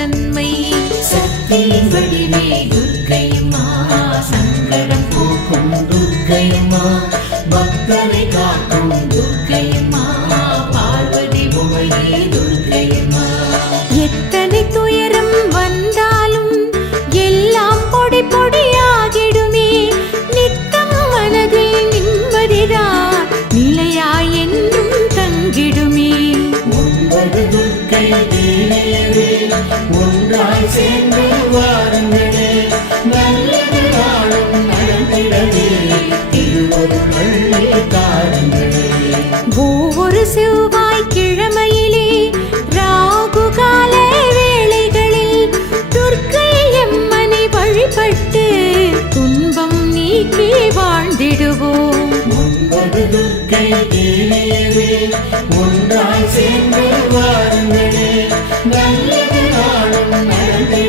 நன்மை. சக்தி வடிவே துர்க்கையம்மா சங்கடம் போக்கும் துர்க்கையம்மா பக்தரை காக்கும் துர்க்கையம்மா பார்வதி உமையே துர்க்கையம்மா. ஒன்றாய் சேர்ந்து வாருங்களே நல்லது நாளும் நடந்திடவே. திருவருள் அள்ளி தாருங்களே. ஒவ்வொரு செவ்வாய் கிழமையிலே ராகு கால வேளைகளில் துர்க்கை அம்மனை வழிபட்டு துன்பம் நீக்கி வாழ்ந்திடுவோம். ஒன்பது துர்க்கை ஒன்றாய் சேர்ந்து வாருங்களே நல்லது நாளும்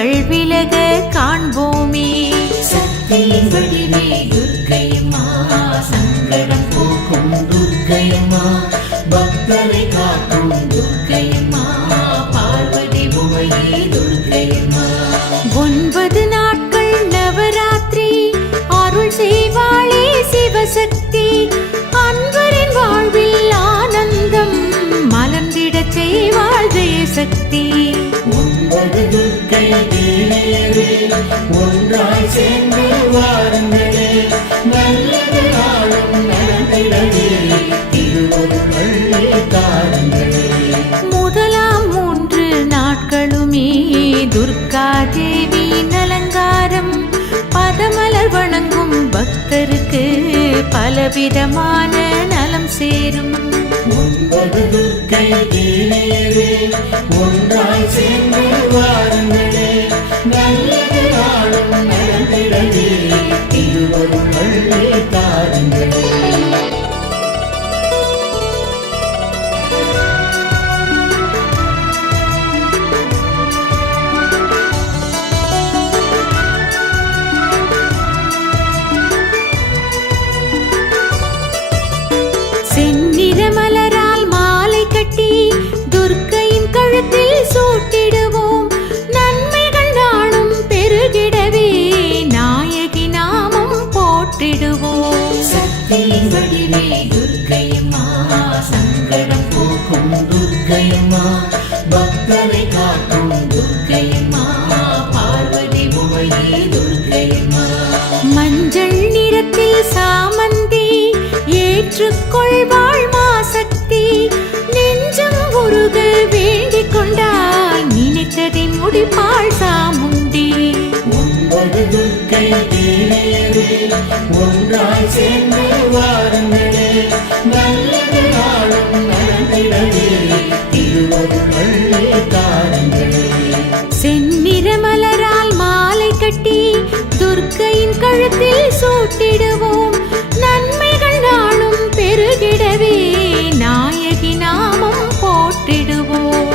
தடைகள் விலக காண்போமே. சக்தி வடிவே துர்க்கையம்மா சங்கடம் போக்கும் துர்க்கையம்மா பக்தரை காக்கும் ஒன்றாய் சேர்ந்து வாருங்களே. நல்லது நாளும் நடந்திடவே. திருவருள் தாருங்களே. முதலாம் மூன்று நாட்களுமே துர்கா தேவியின் அலங்காரம். பதமலர் வணங்கும் பக்தருக்கு பலவிதமான நலம் சேரும். ஒன்பது துர்க்கை தேவே ஒன்றாய் சேர்ந்து மஞ்சள் நிறத்தில் சாமந்தி ஏற்றுக்கொள்வாள் மாசக்தி. நெஞ்சம் உருக வேண்டிக் கொண்டால் நினைத்ததை முடிப்பாள் சாமுண்டி. ஒன்பது துர்க்கை தேவே ஒன்றாய் சேர்ந்து வாருங்களே நல்லது நாளும் நடந்திடவே திருவருள் அள்ளி தாருங்களே. துர்க்கையின் கழுத்தில் சூட்டிடுவோம். நன்மைகள் நாளும் பெருகிடவே. நாயகி நாமம் போட்டிடுவோம்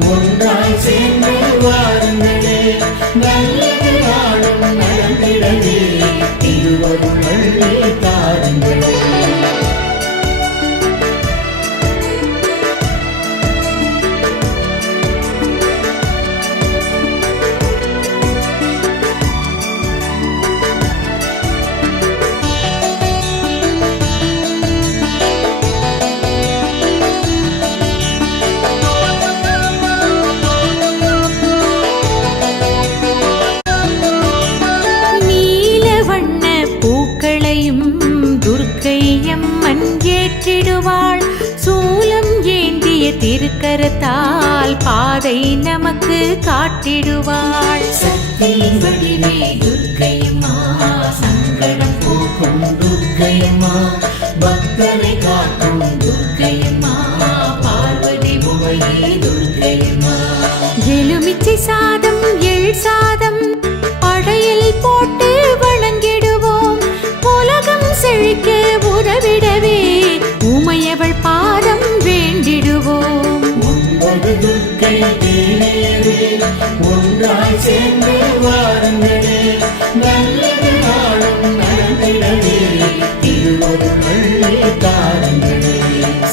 ஒன்றாய் சேர்ந்து வாருங்களே. நல்லது நாளும் நடந்திடவே. எலுமிச்சை சாதம் எள் சாதம் படையில் போட்டு வணங்கிடுவோம் உலகம் செழிக்க உதவிடவே உமையவள் பாதம் வேண்டிடுவோம். ஒன்றாய் சேர்ந்து வாருங்களே.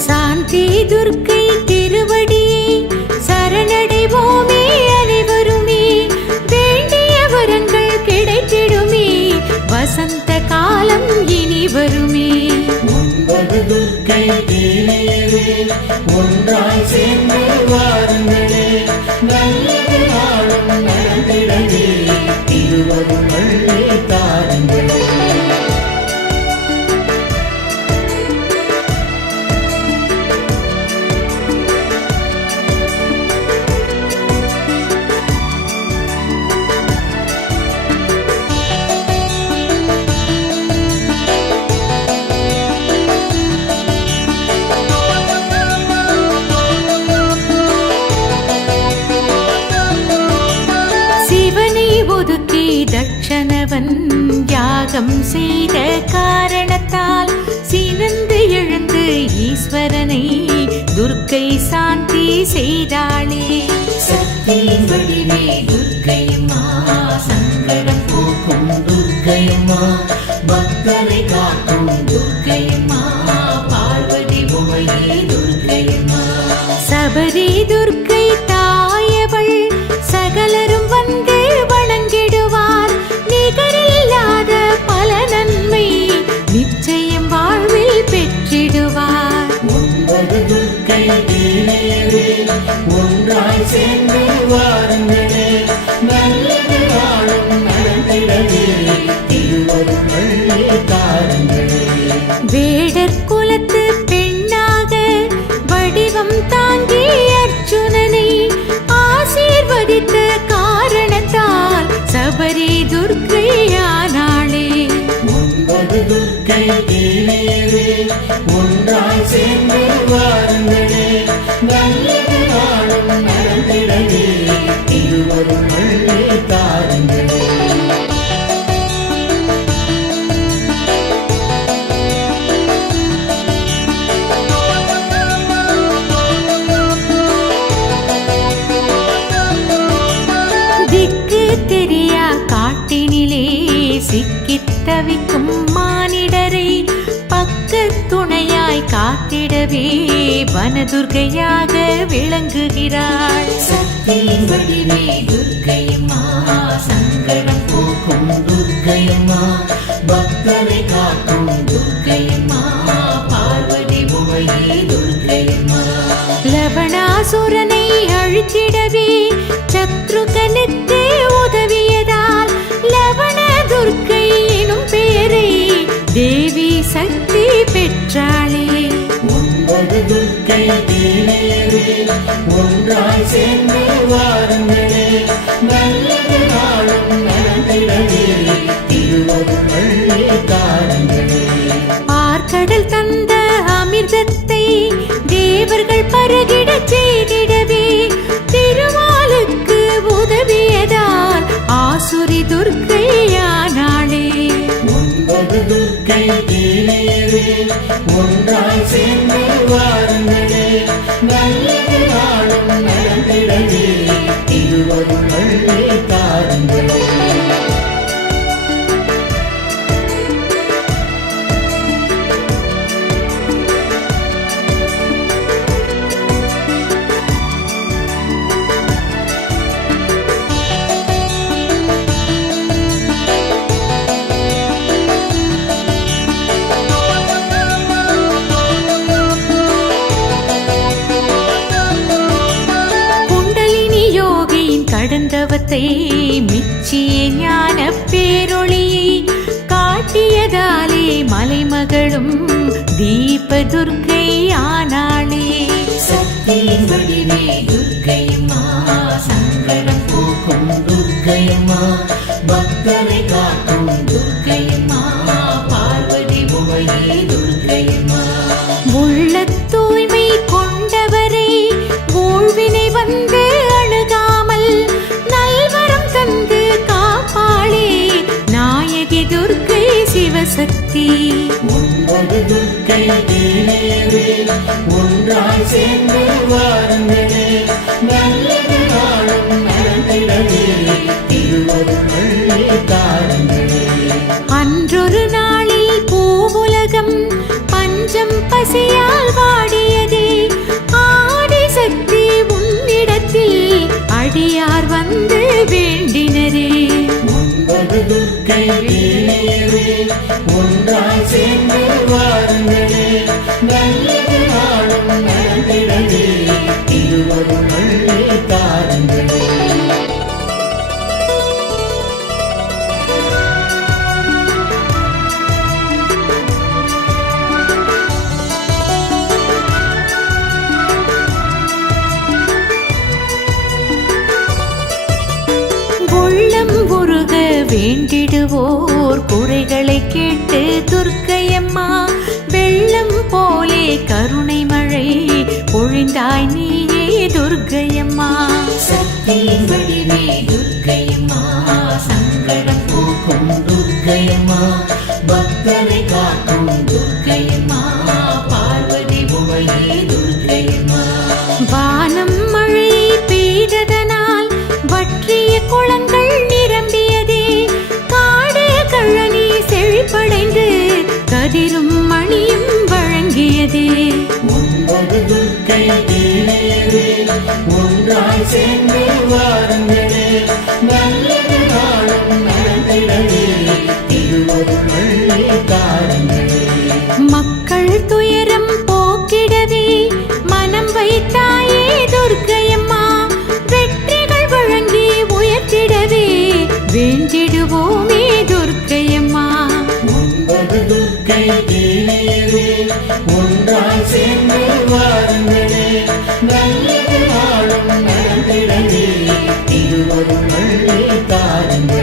சாந்தி துர்க்கை திருவடியே சரணடைவோமே அனைவருமே. வேண்டிய வரங்கள் கிடைத்திடுமே வசந்த காலம் இனி வருமே. ஒன்பது துர்க்கை ஒன்றாய் சேர்ந்து வேடர் குலத்து பெண்ணாக வடிவம் தாங்கி அர்ஜுனனை ஆசீர்வதித்த காரணத்தால் சபரி துர்க்கையானாளே. ஒன்பது துர்க்கை தீனேரே ஒன்றாய் சேர்ந்து வாருங்களே. நல்லது நாளும் நடந்திடவே திருவருள் தாருங்களே. காத்திடவே வனதுர்கையாக விளங்குகிறாள். சக்தியின் வடிவே துர்க்கையம்மா சங்கடம் போக்கும் துர்க்கையம்மா பக்தரை காக்கும் துர்க்கையம்மா பார்வதி உமையே துர்க்கையம்மா. லவணாசுரனை அழித்திடவே சத்ருகனுக்கு உதவியதால் லவண துர்க்கை எனும் பெயரை தேவி சக்தி துக்கை துர்க்கை தீனேரே ஒன்றாய் சேர்ந்து வாருங்களே நல்லது நாளும் நடந்திடவே திருவருள் பள்ளி தாருங்களே ஆர்கடல் தந்த அமிர்தத்தை தேவர்கள் பருகிடச்சே ஒன்றாய் சேர்ந்து வாருங்களே. நல்லது நாளும் நடந்திடவே காக்கும் துர்க்கையம்மா பார்வதி புகழே துர்க்கையம்மா. உள்ள தூய்மை கொண்டவரை ஊழ்வினை வந்து அணுகாமல் ஒன்றாய் சேர்ந்து வாருங்களே. நல்லது நாளும் நடந்திடவே. அன்றொரு நாளில் பூவுலகம் பஞ்சம் பசியால் வாடியதே. ஆடி சக்தி உன்னிடத்தில் அடியார் வந்து வேண்டினரே. ஒன்பது ஒன்றாய் சேர்ந்து வாழ்க்கை தீரே ஒன்றாய் சேர்ந்து வாருங்களே நல்லது நாளும் நடந்திடவே. திருவொரு வள்ளி தாருங்களே. மக்கள் துயரம் போக்கிடவே மனம் வைத்தாயே துர்க்கையம்மா. வெற்றிகள் வழங்கி உயர்த்திடவே வேண்டிடுவோமே துர்க்கையம்மா. துர்க்கை ஒன்றாய் சேர்ந்து தாருங்கள்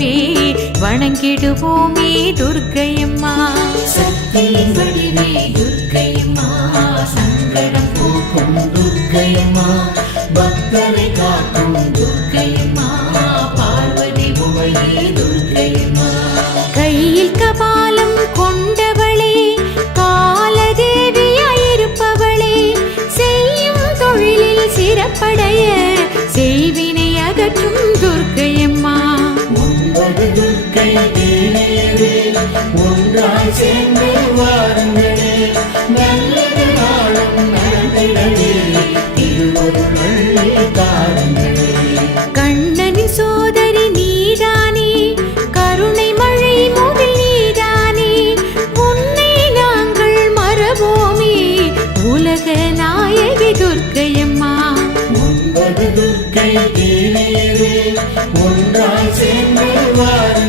தேவி வணங்கிடுவோமே துர்க்கையம்மா. சக்தியின் வடிவே துர்க்கையம்மா சங்கடம் போக்கும் துர்க்கையம்மா பக்தரை கையில் கப் சேர்ந்து வாருங்களே. நல்லது நாளும் நடந்திடவே. திருவரு சேர்ந்து வாருங்கள்.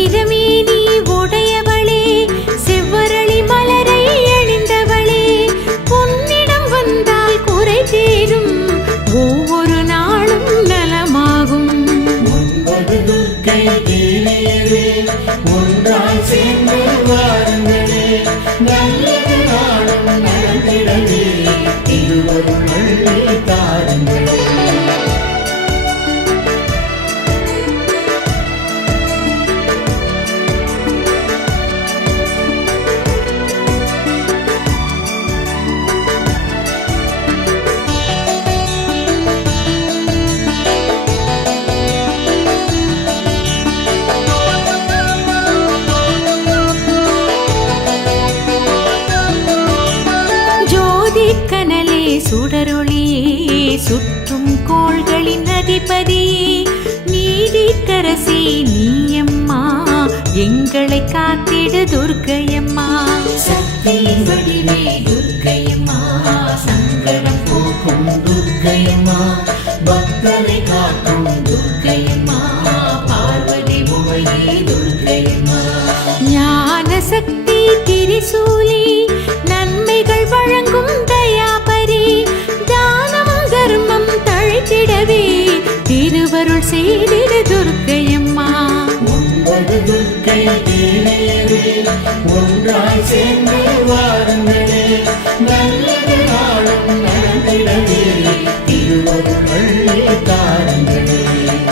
ஞானசக்தி திரிசூலி நன்மைகள் வழங்கும் தயாபரி தானமும் தர்மம் தழைத்திடவே திருவருள் செய்திட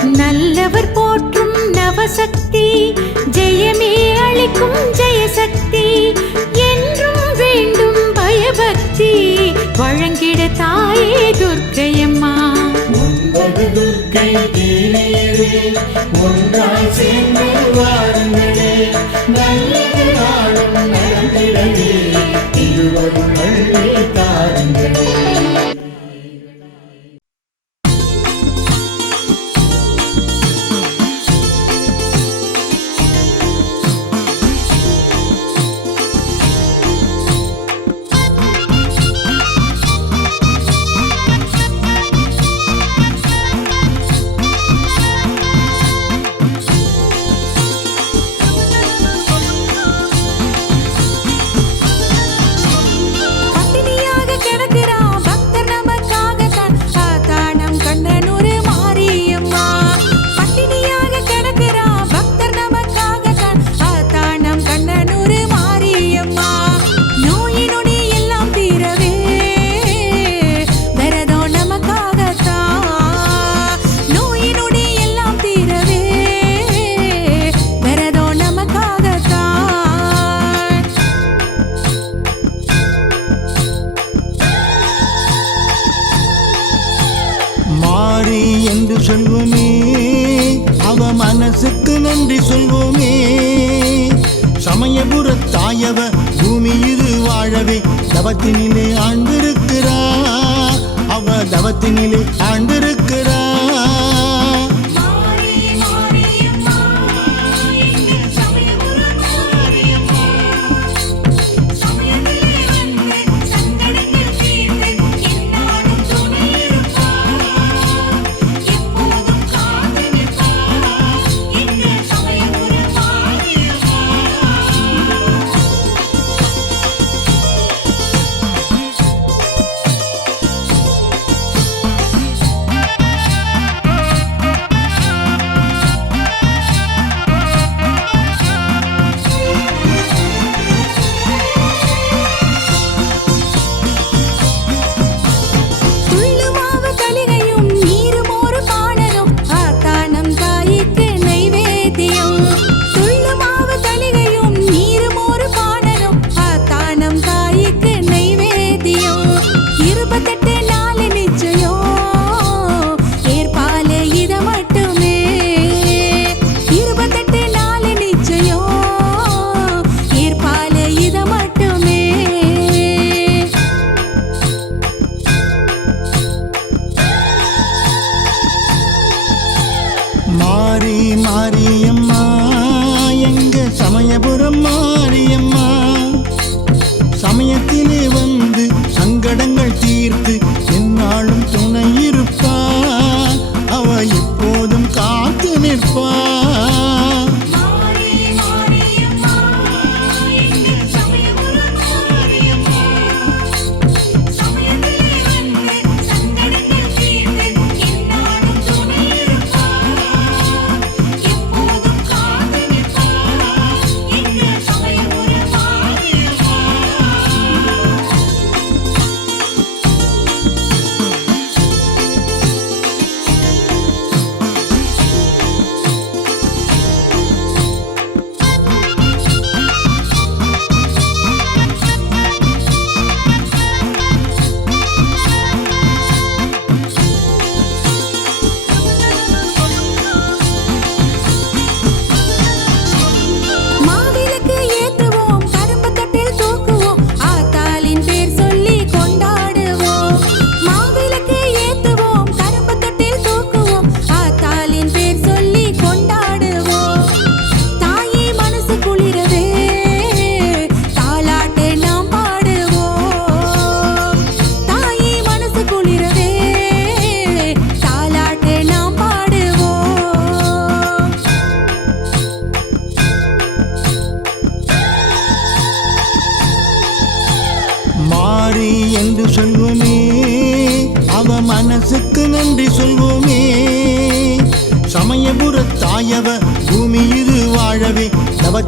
நல்லவர் போற்றும் நவசக்தி ஜெயமே அளிக்கும் ஜெயசக்தி என்றும் வேண்டும் பயபக்தி. வழங்கிட தாயே துர்க்கையம்மா. துர்க்கை சேர்ந்து வாருங்களே.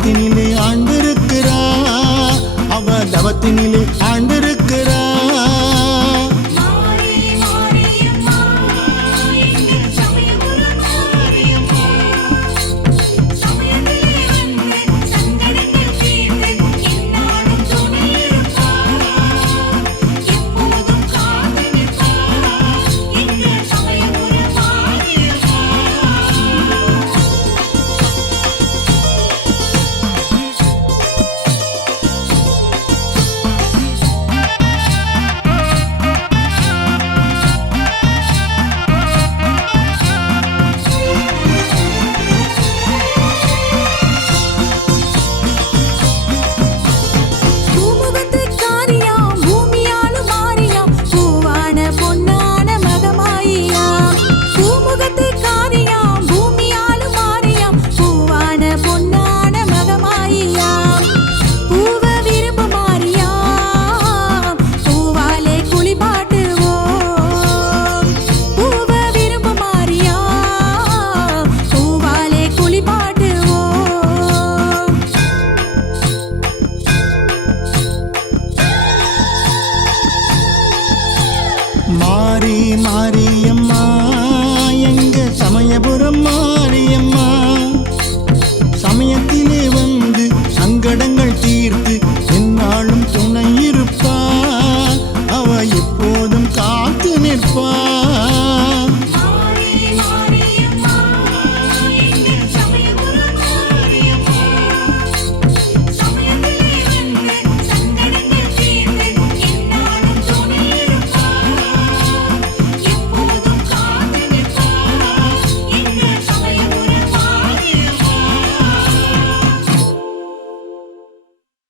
தவத்தினிலே